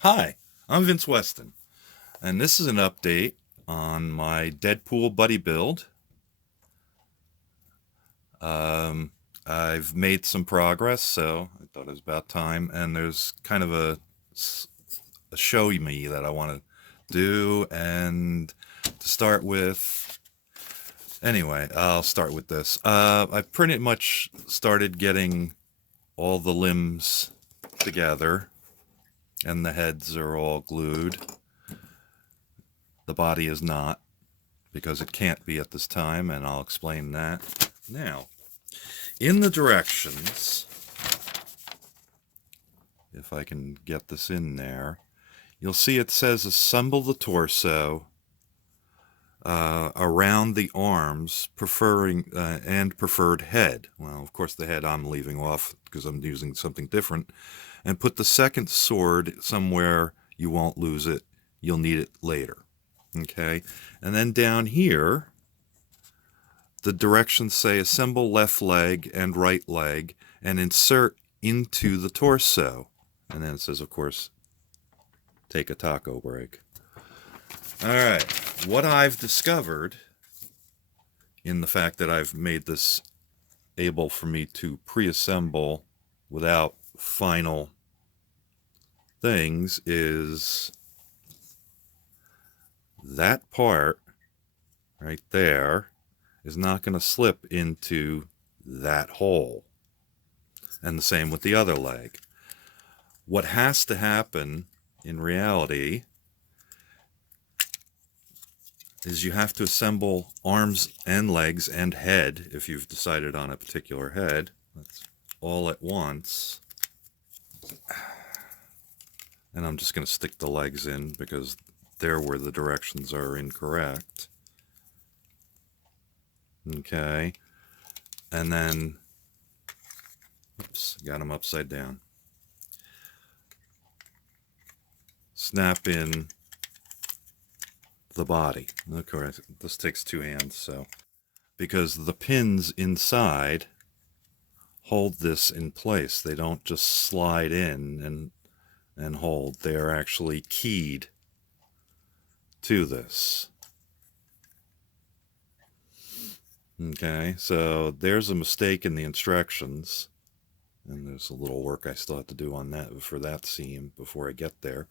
Hi, I'm Vince Weston, and this is an update on my Deadpool buddy build. Um, I've made some progress, so I thought it was about time. And there's kind of a show me that I want to do. And to start with, anyway, I'll start with this. I've pretty much started getting all the limbs together, and the heads are all glued. The body is not, because it can't be at this time, and I'll explain that. Now, in the directions, if I can get this in there, you'll see it says assemble the torso around the arms, preferring and preferred head. Well, of course, the head I'm leaving off because I'm using something different. And put the second sword somewhere you won't lose it. You'll need it later. Okay? And then down here, the directions say assemble left leg and right leg and insert into the torso. And then it says, of course, take a taco break. All right. What I've discovered in the fact that I've made this able for me to pre-assemble without final things is that part right there is not going to slip into that hole. And the same with the other leg. What has to happen in reality is you have to assemble arms and legs and head, if you've decided on a particular head. That's all at once. And I'm just going to stick the legs in because they're where the directions are incorrect. Okay. And then, oops, got them upside down. Snap in the body. Okay, this takes two hands, so. Because the pins inside hold this in place. They don't just slide in and hold. They are actually keyed to this. Okay, so there's a mistake in the instructions, and there's a little work I still have to do on that for that seam before I get there.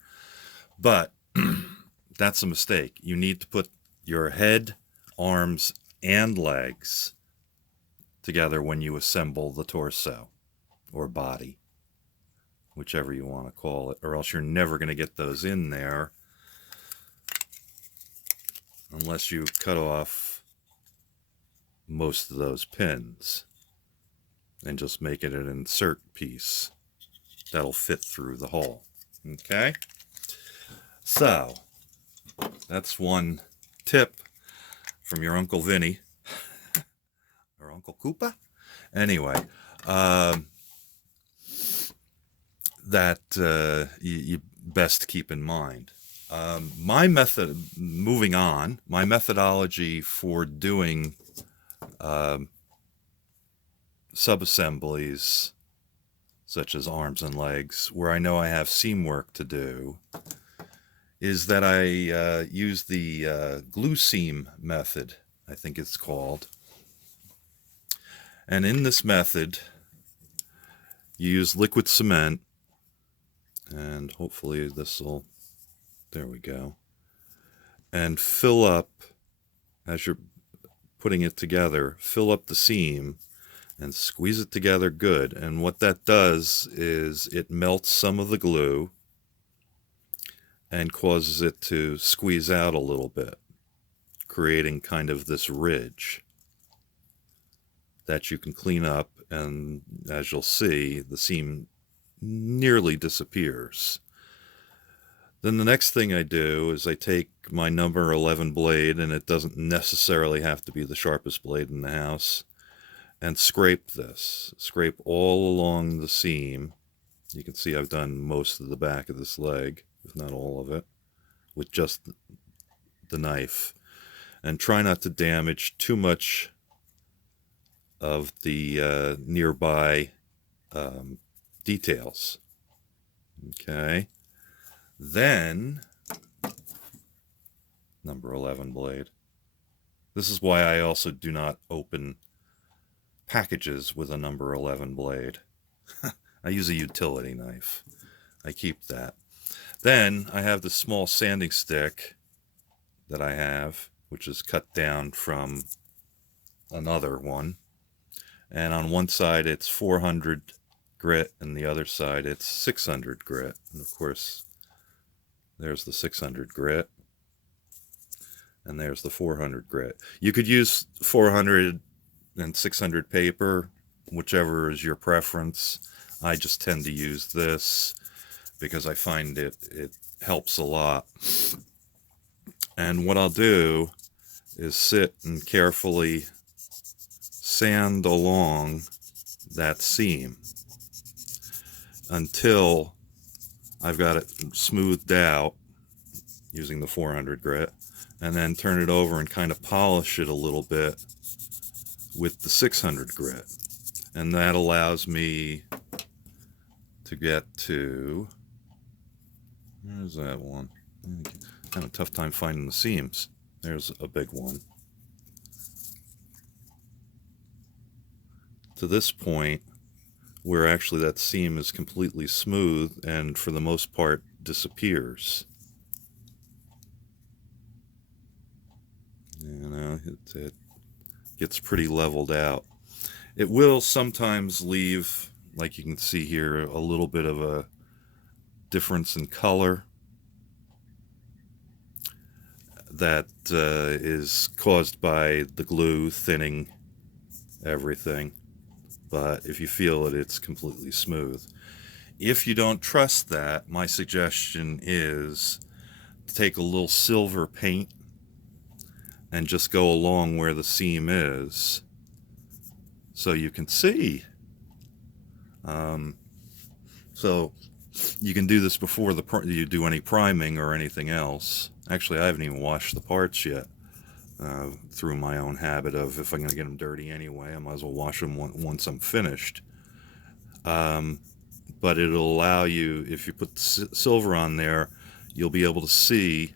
But that's a mistake. You need to put your head, arms, and legs together when you assemble the torso or body, whichever you want to call it, or else you're never going to get those in there unless you cut off most of those pins and just make it an insert piece that'll fit through the hole. Okay? So, that's one tip from your Uncle Vinny or Uncle Koopa. Anyway, that you best keep in mind. My method, moving on, my methodology for doing sub-assemblies, such as arms and legs, where I know I have seam work to do, is that I use the glue seam method, I think it's called. And in this method, you use liquid cement, and hopefully this will, there we go, and fill up, as you're putting it together, fill up the seam and squeeze it together good. And what that does is it melts some of the glue and causes it to squeeze out a little bit, creating kind of this ridge that you can clean up. And as you'll see, the seam nearly disappears. Then the next thing I do is I take my number 11 blade, and it doesn't necessarily have to be the sharpest blade in the house, and scrape this. Scrape all along the seam. You can see I've done most of the back of this leg, if not all of it, with just the knife. And try not to damage too much of the nearby details. Okay. Then, number 11 blade. This is why I also do not open packages with a number 11 blade. I use a utility knife. I keep that. Then I have the small sanding stick that I have, which is cut down from another one. And on one side it's 400 grit, and the other side it's 600 grit. And of course, there's the 600 grit, and there's the 400 grit. You could use 400 and 600 paper, whichever is your preference. I just tend to use this because I find it helps a lot. And what I'll do is sit and carefully sand along that seam until I've got it smoothed out using the 400 grit, and then turn it over and kind of polish it a little bit with the 600 grit. And that allows me to get to, where's that one? I'm having a tough time finding the seams. There's a big one. To this point where actually that seam is completely smooth and for the most part disappears. You know, it gets pretty leveled out. It will sometimes leave, like you can see here, a little bit of a difference in color that is caused by the glue thinning everything. But if you feel it, it's completely smooth. If you don't trust that, my suggestion is to take a little silver paint and just go along where the seam is so you can see. So you can do this before you do any priming or anything else. Actually, I haven't even washed the parts yet, through my own habit of, if I'm going to get them dirty anyway, I might as well wash them once I'm finished. But it'll allow you, if you put silver on there, you'll be able to see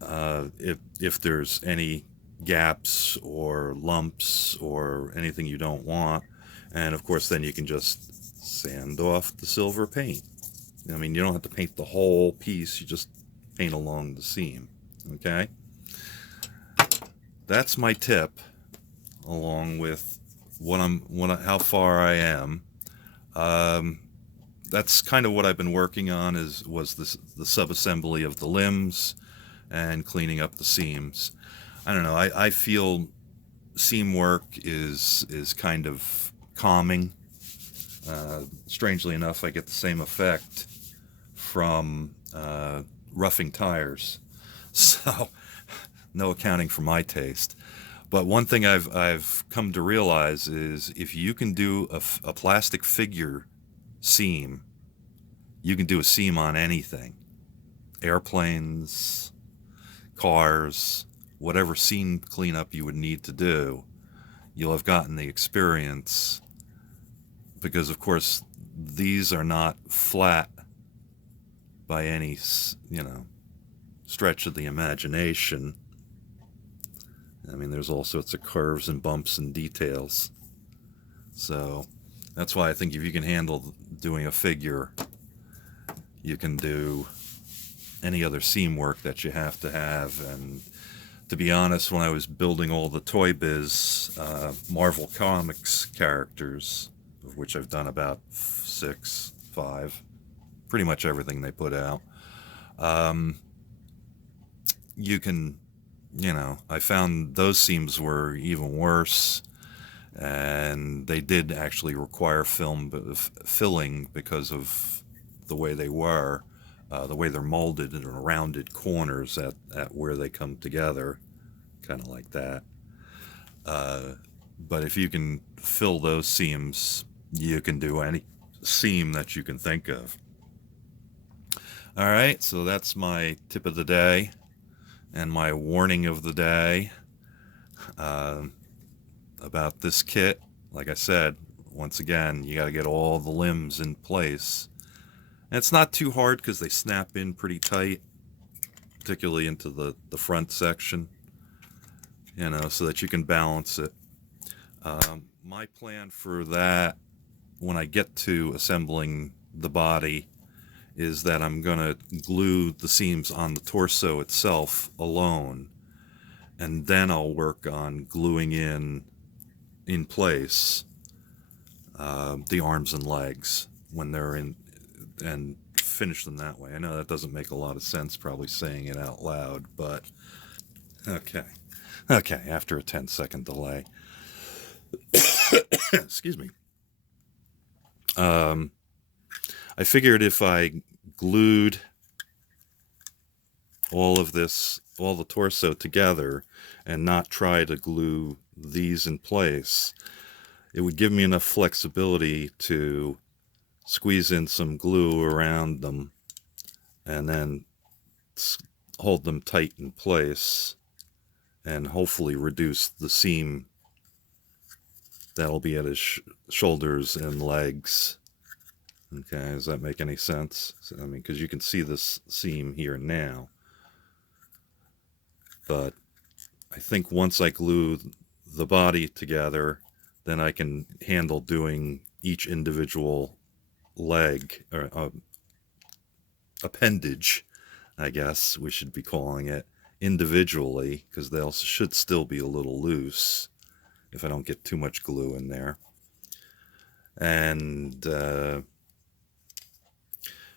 if there's any gaps or lumps or anything you don't want. And of course then you can just sand off the silver paint. I mean, you don't have to paint the whole piece, you just paint along the seam. Okay, that's my tip, along with how far I am. That's kind of what I've been working on, was the sub-assembly of the limbs and cleaning up the seams. I don't know, I feel seam work is kind of calming. Strangely enough, I get the same effect from roughing tires. So no accounting for my taste. But one thing I've come to realize is if you can do a plastic figure seam, you can do a seam on anything. Airplanes, cars, whatever seam cleanup you would need to do, you'll have gotten the experience, because of course these are not flat by any, stretch of the imagination. I mean, there's all sorts of curves and bumps and details. So that's why I think if you can handle doing a figure, you can do any other seam work that you have to have. And to be honest, when I was building all the Toy Biz Marvel Comics characters, of which I've done about 5, pretty much everything they put out, you can, I found those seams were even worse, and they did actually require filling because of the way they were, the way they're molded in rounded corners at where they come together, kind of like that. But if you can fill those seams, you can do any seam that you can think of. All right, so that's my tip of the day and my warning of the day about this kit. Like I said, once again, you got to get all the limbs in place And it's not too hard because they snap in pretty tight, particularly into the front section, you know, so that you can balance it. My plan for that, when I get to assembling the body, is that I'm going to glue the seams on the torso itself alone, and then I'll work on gluing in place the arms and legs when they're in, and finish them that way. I know that doesn't make a lot of sense probably saying it out loud, but okay. Okay, after a 10-second delay. Excuse me. I figured if I glued all of this, all the torso together, and not try to glue these in place, it would give me enough flexibility to squeeze in some glue around them and then hold them tight in place and hopefully reduce the seam that'll be at his shoulders and legs. Okay, does that make any sense? I mean, because you can see this seam here now. But I think once I glue the body together, then I can handle doing each individual leg, or appendage, I guess we should be calling it, individually, because they should still be a little loose if I don't get too much glue in there. And,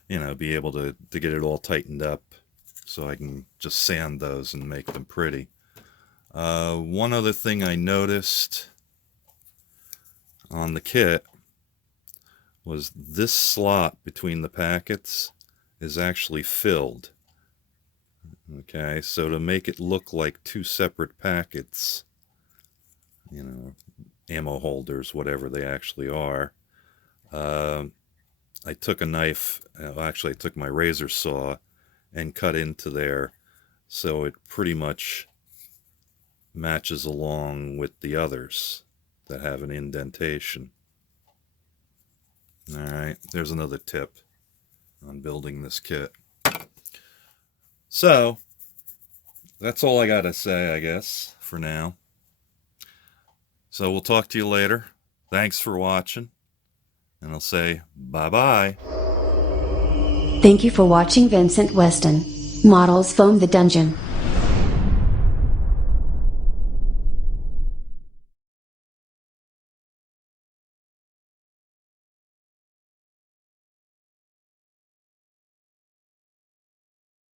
you know, be able to get it all tightened up so I can just sand those and make them pretty. One other thing I noticed on the kit was this slot between the packets is actually filled. Okay, so to make it look like two separate packets, you know, ammo holders, whatever they actually are, I took a knife, actually I took my razor saw and cut into there so it pretty much matches along with the others that have an indentation. Alright, there's another tip on building this kit. So, that's all I gotta say, I guess, for now. So we'll talk to you later. Thanks for watching, and I'll say bye-bye. Thank you for watching Vincent Weston Models Foam the Dungeon.